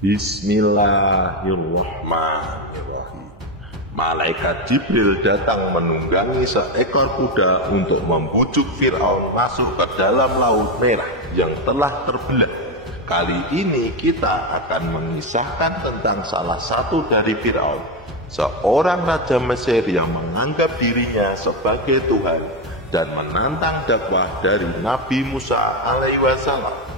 Bismillahirrahmanirrahim. Malaikat Jibril datang menunggangi seekor kuda untuk membujuk Fir'aun masuk ke dalam Laut Merah yang telah terbelah. Kali ini kita akan mengisahkan tentang salah satu dari Fir'aun, seorang raja Mesir yang menganggap dirinya sebagai Tuhan dan menantang dakwah dari Nabi Musa alaihissalam.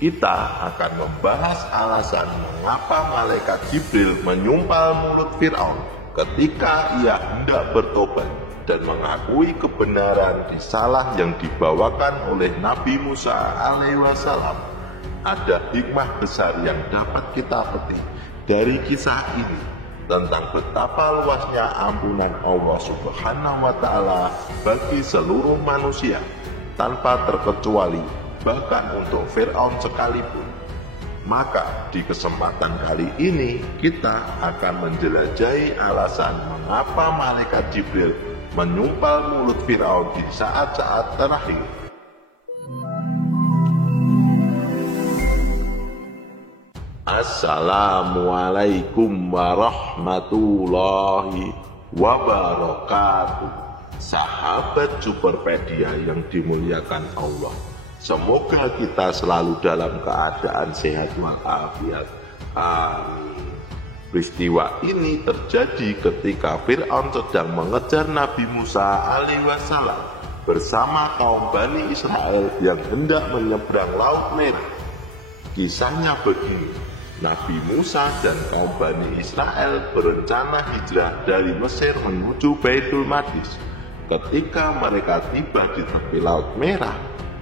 Kita akan membahas alasan mengapa malaikat Jibril menyumpal mulut Fir'aun ketika ia hendak bertobat dan mengakui kebenaran risalah yang dibawakan oleh Nabi Musa alaihissalam. Ada hikmah besar yang dapat kita petik dari kisah ini tentang betapa luasnya ampunan Allah Subhanahu wa Ta'ala bagi seluruh manusia tanpa terkecuali, bahkan untuk Fir'aun sekalipun. Maka di kesempatan kali ini kita akan menjelajahi alasan mengapa malaikat Jibril menyumpal mulut Fir'aun di saat-saat terakhir. Assalamualaikum warahmatullahi wabarakatuh. Sahabat Superpedia yang dimuliakan Allah, semoga kita selalu dalam keadaan sehat walafiat. Amin. Peristiwa ini terjadi ketika Fir'aun sedang mengejar Nabi Musa alaihissalam bersama kaum Bani Israel yang hendak menyeberang Laut Merah. Kisahnya begini, Nabi Musa dan kaum Bani Israel berencana hijrah dari Mesir menuju Baitul Maqdis. Ketika mereka tiba di tepi Laut Merah,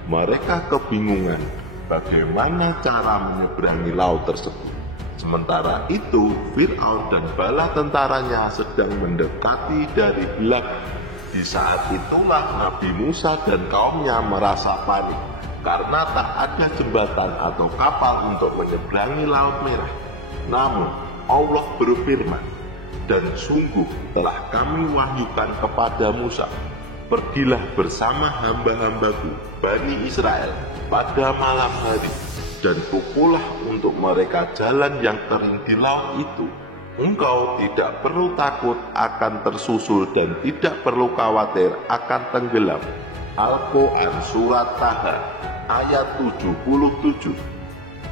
mereka kebingungan bagaimana cara menyeberangi laut tersebut. Sementara itu, Fir'aun dan bala tentaranya sedang mendekati dari belakang. Di saat itulah Nabi Musa dan kaumnya merasa panik karena tak ada jembatan atau kapal untuk menyeberangi Laut Merah. Namun Allah berfirman, "Dan sungguh telah kami wahyukan kepada Musa, pergilah bersama hamba-hambaku Bani Israel pada malam hari, dan pukullah untuk mereka jalan yang kering di laut itu. Engkau tidak perlu takut akan tersusul dan tidak perlu khawatir akan tenggelam." Al-Quran Surat Taha ayat 77.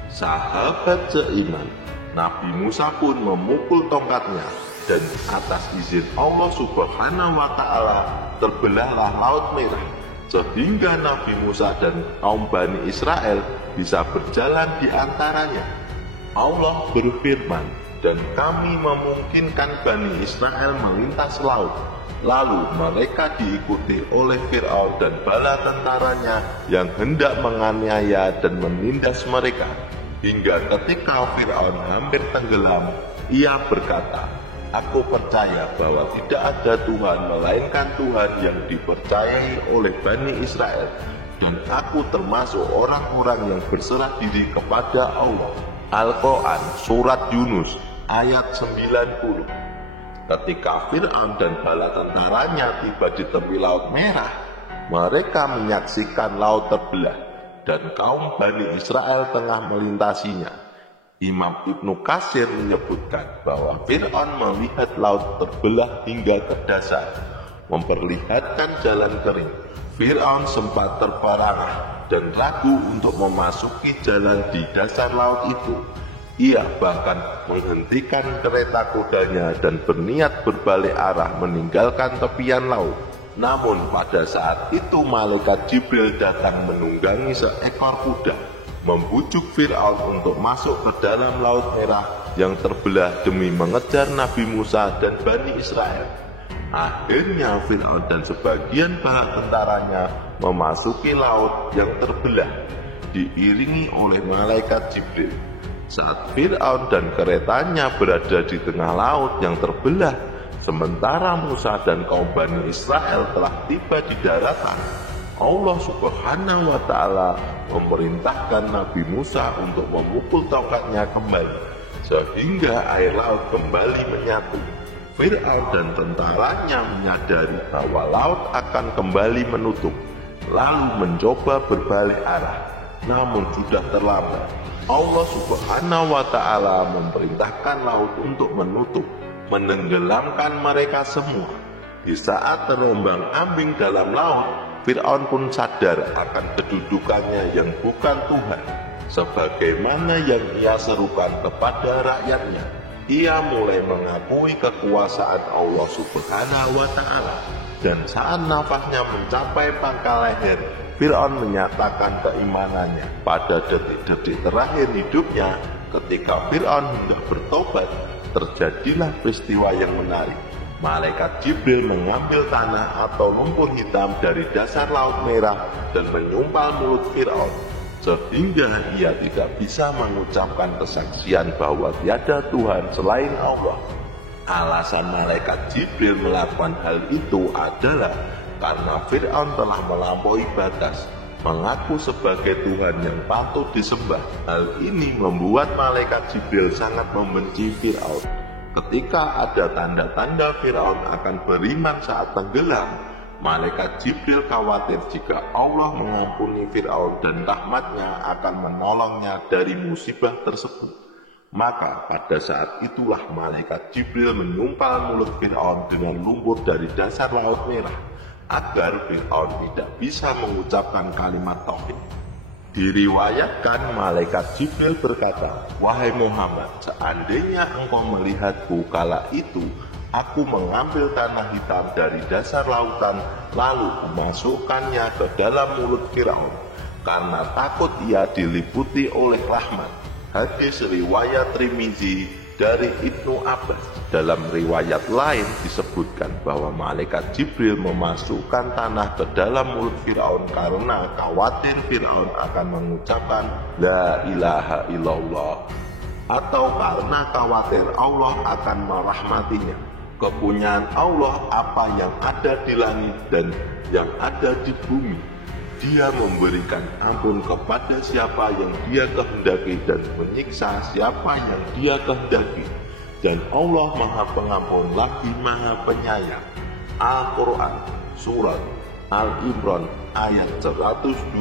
Sahabat seiman, Nabi Musa pun memukul tongkatnya, dan atas izin Allah Subhanahu wa Ta'ala terbelahlah Laut Merah, sehingga Nabi Musa dan kaum Bani Israel bisa berjalan di antaranya. Allah berfirman, "Dan kami memungkinkan Bani Israel melintas laut. Lalu mereka diikuti oleh Fir'aun dan bala tentaranya yang hendak menganiaya dan menindas mereka. Hingga ketika Fir'aun hampir tenggelam, ia berkata, 'Aku percaya bahwa tidak ada Tuhan melainkan Tuhan yang dipercayai oleh Bani Israel, dan aku termasuk orang-orang yang berserah diri kepada Allah.'" Al-Quran Surat Yunus ayat 90. Ketika Fir'aun dan bala tentaranya tiba di tepi Laut Merah, mereka menyaksikan laut terbelah dan kaum Bani Israel tengah melintasinya. Imam Ibnu Katsir menyebutkan bahwa Fir'aun melihat laut terbelah hingga ke dasar, memperlihatkan jalan kering. Fir'aun sempat terperangah dan ragu untuk memasuki jalan di dasar laut itu. Ia bahkan menghentikan kereta kudanya dan berniat berbalik arah meninggalkan tepian laut. Namun pada saat itu malaikat Jibril datang menunggangi seekor kuda, membujuk Fir'aun untuk masuk ke dalam Laut Merah yang terbelah demi mengejar Nabi Musa dan Bani Israel. Akhirnya Fir'aun dan sebagian bala tentaranya memasuki laut yang terbelah, diiringi oleh malaikat Jibril. Saat Fir'aun dan keretanya berada di tengah laut yang terbelah, sementara Musa dan kaum Bani Israel telah tiba di daratan, Allah Subhanahu wa Ta'ala memerintahkan Nabi Musa untuk memukul tongkatnya kembali, sehingga air laut kembali menyatu. Fir'aun dan tentaranya menyadari bahwa laut akan kembali menutup, lalu mencoba berbalik arah. namun sudah terlambat. Allah Subhanahu wa Ta'ala memerintahkan laut untuk menutup, menenggelamkan mereka semua. Di saat terombang-ambing dalam laut, Fir'aun pun sadar akan kedudukannya yang bukan Tuhan, sebagaimana yang ia serukan kepada rakyatnya. Ia mulai mengakui kekuasaan Allah Subhanahu wa Ta'ala, dan saat nafasnya mencapai pangkal leher, Fir'aun menyatakan keimanannya. Pada detik-detik terakhir hidupnya, ketika Fir'aun hendak bertobat, terjadilah peristiwa yang menarik. Malaikat Jibril mengambil tanah atau lumpur hitam dari dasar Laut Merah dan menyumpal mulut Fir'aun, sehingga ia tidak bisa mengucapkan kesaksian bahwa tiada Tuhan selain Allah. Alasan malaikat Jibril melakukan hal itu adalah karena Fir'aun telah melampaui batas, mengaku sebagai Tuhan yang patut disembah. Hal ini membuat malaikat Jibril sangat membenci Fir'aun. Ketika ada tanda-tanda Fir'aun akan beriman saat tenggelam, malaikat Jibril khawatir jika Allah mengampuni Fir'aun dan rahmatnya akan menolongnya dari musibah tersebut. Maka pada saat itulah malaikat Jibril menyumpal mulut Fir'aun dengan lumpur dari dasar Laut Merah, agar Fir'aun tidak bisa mengucapkan kalimat tauhid. Diriwayatkan malaikat Jibril berkata, "Wahai Muhammad, seandainya engkau melihatku kala itu, aku mengambil tanah hitam dari dasar lautan, lalu memasukkannya ke dalam mulut Fir'aun, karena takut ia diliputi oleh rahmat." Hadis riwayat Tirmizi dari Ibnu Abbas. Dalam riwayat lain disebutkan bahwa malaikat Jibril memasukkan tanah ke dalam mulut Fir'aun karena khawatir Fir'aun akan mengucapkan La ilaha illallah, atau karena khawatir Allah akan merahmatinya. Kepunyaan Allah apa yang ada di langit dan yang ada di bumi. Dia memberikan ampun kepada siapa yang dia kehendaki dan menyiksa siapa yang dia kehendaki. Dan Allah Maha Pengampun lagi Maha Penyayang. Al-Quran Surat Al-Imran ayat 129.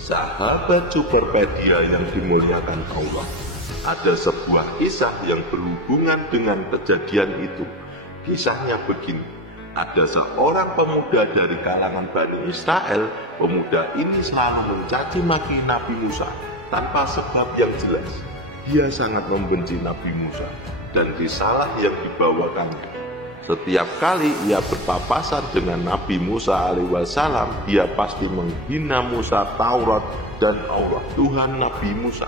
Sahabat Superpedia yang dimuliakan Allah, ada sebuah kisah yang berhubungan dengan kejadian itu. Kisahnya begini. Ada seorang pemuda dari kalangan Bani Israel. Pemuda ini selalu mencaci maki Nabi Musa tanpa sebab yang jelas. Dia sangat membenci Nabi Musa dan risalah yang dibawakannya. Setiap kali ia berpapasan dengan Nabi Musa alaihissalam, dia pasti menghina Musa, Taurat, dan Allah, Tuhan Nabi Musa.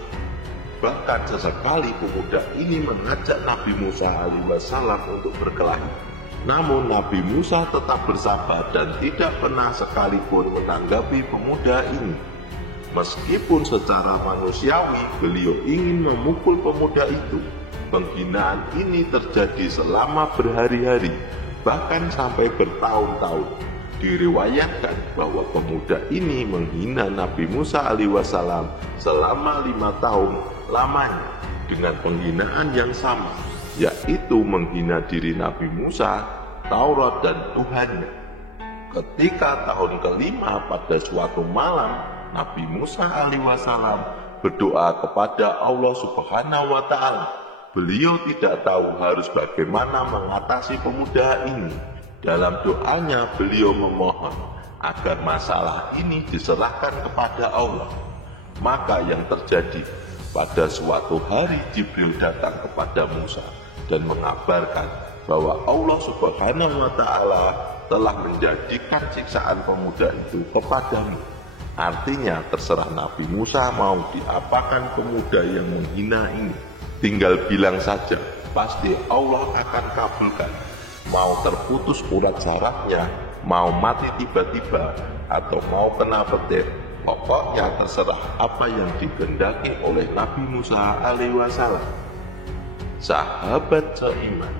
Bahkan sesekali pemuda ini mengajak Nabi Musa alaihissalam untuk berkelahi. Namun Nabi Musa tetap bersabar dan tidak pernah sekalipun menanggapi pemuda ini. Meskipun secara manusiawi beliau ingin memukul pemuda itu, penghinaan ini terjadi selama berhari-hari, bahkan sampai bertahun-tahun. Diriwayatkan bahwa pemuda ini menghina Nabi Musa alaihissalam selama 5 tahun lamanya dengan penghinaan yang sama, yaitu menghina diri Nabi Musa, Taurat, dan Tuhannya. Ketika tahun kelima pada suatu malam, Nabi Musa alaihissalam berdoa kepada Allah Subhanahu wa Ta'ala. Beliau tidak tahu harus bagaimana mengatasi pemuda ini. Dalam doanya beliau memohon agar masalah ini diserahkan kepada Allah. Maka yang terjadi, pada suatu hari Jibril datang kepada Musa dan mengabarkan bahwa Allah Subhanahu wa Ta'ala telah menjadikan siksaan pemuda itu kepadamu. Artinya terserah Nabi Musa mau diapakan pemuda yang menghina ini. Tinggal bilang saja, pasti Allah akan kabulkan. Mau terputus urat sarafnya, mau mati tiba-tiba, atau mau kena petir, pokoknya terserah apa yang dikehendaki oleh Nabi Musa alaihissalam. Sahabat seiman,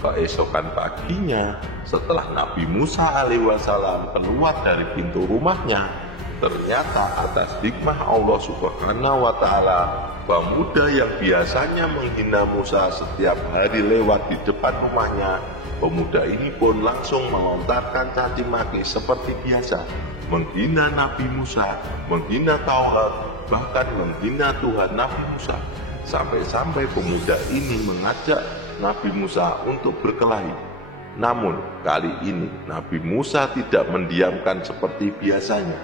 keesokan paginya setelah Nabi Musa alaihissalam keluar dari pintu rumahnya, ternyata atas hikmah Allah Subhanahu wa Ta'ala, pemuda yang biasanya menghina Musa setiap hari lewat di depan rumahnya, pemuda ini pun langsung melontarkan caci maki seperti biasa. menghina Nabi Musa, menghina Taurat, bahkan menghina Tuhan Nabi Musa. Sampai-sampai pemuda ini mengajak Nabi Musa untuk berkelahi. Namun kali ini Nabi Musa tidak mendiamkan seperti biasanya.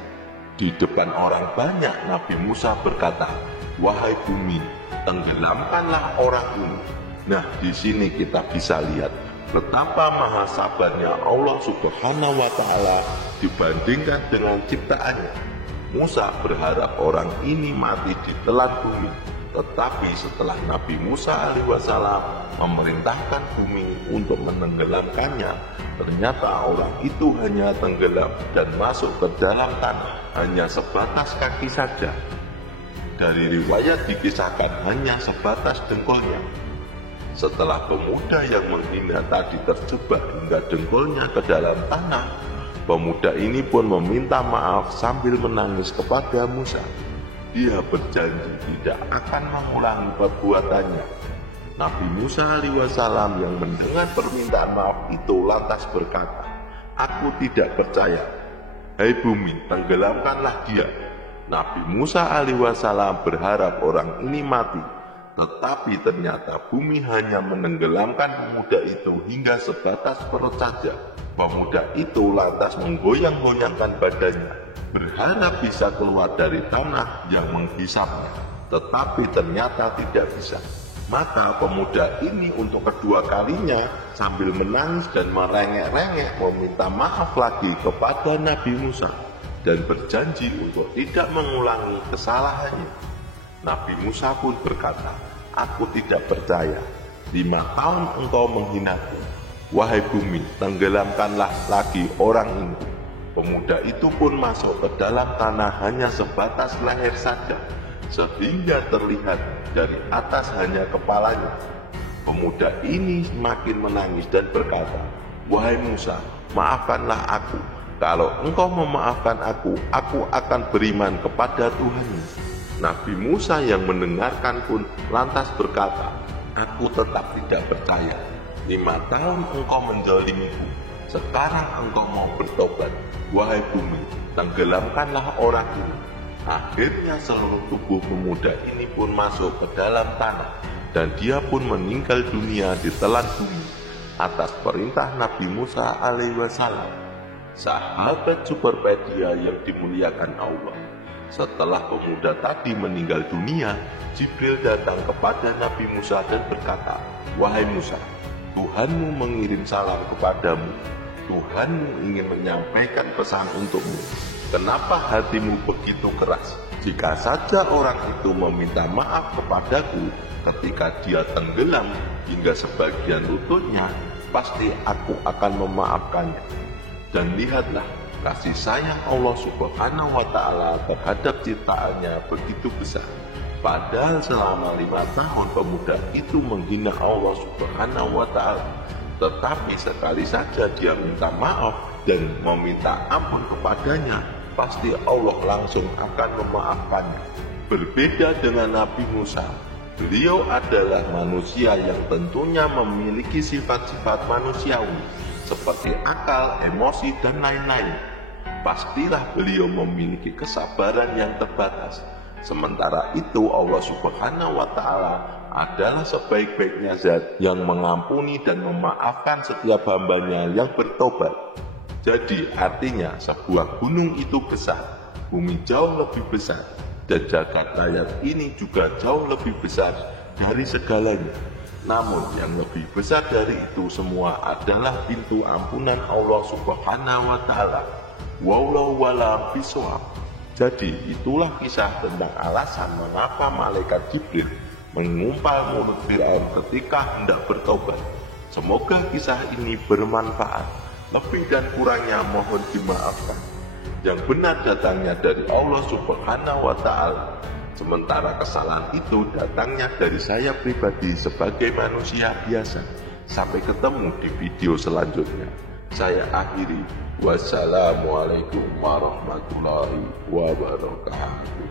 Di depan orang banyak Nabi Musa berkata, "Wahai bumi, tenggelamkanlah orang ini." Nah, di sini kita bisa lihat betapa maha sabarnya Allah Subhanahu wa Ta'ala dibandingkan dengan ciptaannya. Musa berharap orang ini mati ditelan bumi, tetapi setelah Nabi Musa alaihissalam memerintahkan bumi untuk menenggelamkannya, ternyata orang itu hanya tenggelam dan masuk ke dalam tanah hanya sebatas kaki saja. Dari riwayat dikisahkan hanya sebatas dengkulnya. Setelah pemuda yang menghina tadi terjebak hingga dengkulnya ke dalam tanah, pemuda ini pun meminta maaf sambil menangis kepada Musa. Dia berjanji tidak akan mengulangi perbuatannya. Nabi Musa alaihissalam yang mendengar permintaan maaf itu lantas berkata, "Aku tidak percaya. Hai bumi, tenggelamkanlah dia." Nabi Musa alaihissalam berharap orang ini mati, tetapi ternyata bumi hanya menenggelamkan pemuda itu hingga sebatas perut saja. Pemuda itu lantas menggoyang-goyangkan badannya, berharap bisa keluar dari tanah yang menghisapnya, tetapi ternyata tidak bisa. Maka pemuda ini untuk kedua kalinya sambil menangis dan merengek-rengek meminta maaf lagi kepada Nabi Musa dan berjanji untuk tidak mengulangi kesalahannya. Nabi Musa pun berkata, "Aku tidak percaya. 5 tahun engkau menghinaku. Wahai bumi, tenggelamkanlah lagi orang ini." Pemuda itu pun masuk ke dalam tanah hanya sebatas leher saja, sehingga terlihat dari atas hanya kepalanya. Pemuda ini semakin menangis dan berkata, "Wahai Musa, maafkanlah aku. Kalau engkau memaafkan aku akan beriman kepada Tuhanmu." Nabi Musa yang mendengarkan pun lantas berkata, "Aku tetap tidak percaya. 5 tahun engkau menzalimiku. Sekarang engkau mau bertobat. Wahai bumi, tenggelamkanlah orang ini." Akhirnya seluruh tubuh pemuda ini pun masuk ke dalam tanah, dan dia pun meninggal dunia ditelan bumi atas perintah Nabi Musa alaihissalam. Sahabat Superpedia yang dimuliakan Allah, setelah pemuda tadi meninggal dunia, Jibril datang kepada Nabi Musa dan berkata, "Wahai Musa, Tuhanmu mengirim salam kepadamu. Tuhanmu ingin menyampaikan pesan untukmu. Kenapa hatimu begitu keras? Jika saja orang itu meminta maaf kepadaku ketika dia tenggelam hingga sebagian lututnya, pasti aku akan memaafkannya. Dan lihatlah, kasih sayang Allah Subhanahu wa Ta'ala terhadap ciptaannya begitu besar. Padahal selama 5 tahun pemuda itu menghina Allah Subhanahu wa Ta'ala, tetapi sekali saja dia minta maaf dan meminta ampun kepadanya, pasti Allah langsung akan memaafkannya. Berbeda dengan Nabi Musa, beliau adalah manusia yang tentunya memiliki sifat-sifat manusiawi seperti akal, emosi, dan lain-lain. Pastilah beliau memiliki kesabaran yang terbatas. Sementara itu Allah Subhanahu wa Ta'ala adalah sebaik-baiknya zat yang mengampuni dan memaafkan setiap hambanya yang bertobat. Jadi artinya sebuah gunung itu besar, bumi jauh lebih besar, dan jagat raya ini juga jauh lebih besar dari segalanya. Namun yang lebih besar dari itu semua adalah pintu ampunan Allah Subhanahu wa Ta'ala. Wallahu a'lam bishawab. Jadi itulah kisah tentang alasan mengapa malaikat Jibril mengumpal mulut Fir'aun ketika hendak bertobat. Semoga kisah ini bermanfaat. Lebih dan kurangnya mohon dimaafkan. Yang benar datangnya dari Allah Subhanahu wa Ta'ala, sementara kesalahan itu datangnya dari saya pribadi sebagai manusia biasa. Sampai ketemu di video selanjutnya. Saya akhiri. Wassalamualaikum warahmatullahi wabarakatuh.